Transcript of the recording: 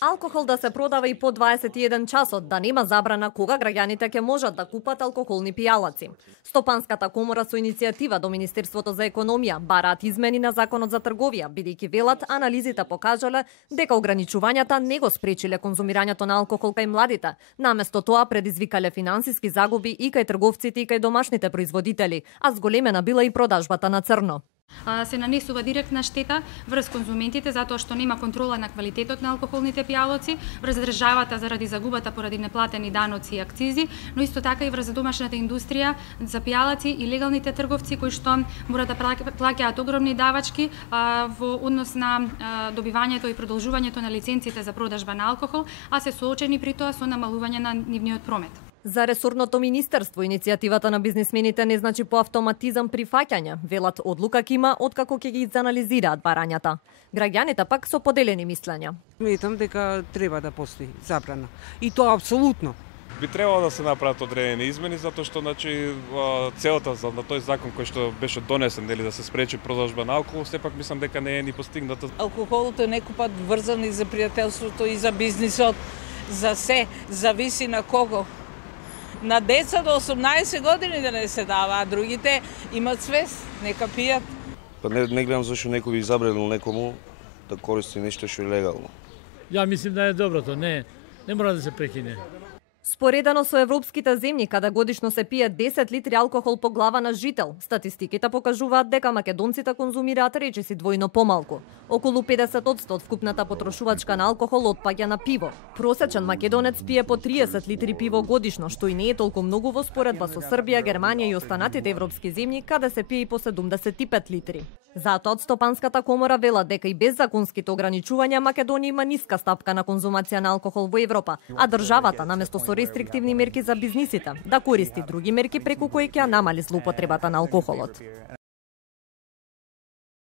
Алкохол да се продава и по 21 часот, да нема забрана кога граѓаните ќе можат да купат алкохолни пијалаци. Стопанската комора со иницијатива до Министерството за економија бараат измени на законот за трговија, бидејќи велат анализите покажале дека ограничувањата не го спречиле конзумирањето на алкохол кај младите. Наместо тоа предизвикале финансиски загуби и кај трговците и кај домашните производители, а зголемена била и продажбата на црно. Се нанесува директна штета врз конзументите затоа што нема контрола на квалитетот на алкохолните пијалоци, врз државата заради загубата поради неплатени даноци и акцизи, но исто така и врз домашната индустрија за пијалаци и легалните трговци кои што мора да плаќаат огромни давачки во однос на добивањето и продолжувањето на лиценците за продажба на алкохол, а се соочени при тоа со намалување на нивниот промет. За ресорното министерство, иницијативата на бизнисмените не значи по автоматизам прифаќање, велат одлука ќе има откако ќе ги анализираат барањата. Граѓаните пак со поделени мислења. Сметам дека треба да постои забрана. И тоа апсолутно. Би требало да се направат одредени измени затоа што целата на тој закон кој што беше донесен да се спречи продажба на алкохол, сепак мислам дека не е ни постигната. Алкохолот е некупат врзан и за пријателството и за бизнисот, за се, зависи на кого. На деца до 18 години да не се дава, а другите имат свест, нека пијат. Па не гледам зашто некој би забранил некому да користи нешто што е легално. Ја мислим да е доброто, не мора да се прекине. Споредено со европските земји, каде годишно се пие 10 литри алкохол по глава на жител, статистиките покажуваат дека македонците конзумираат речиси двојно помалку. Околу 50% од вкупната потрошувачка на алкохол отпаѓа на пиво. Просечен македонец пие по 30 литри пиво годишно, што и не е толку многу во споредба со Србија, Германија и останатите европски земји, каде се пие и по 75 литри. Затоа од Стопанската комора велат дека и без законските ограничувања Македонија има ниска стапка на конзумација на алкохол во Европа, а државата наместо со рестриктивни мерки за бизнисите да користи други мерки преку кои ќе намали злоупотребата на алкохолот.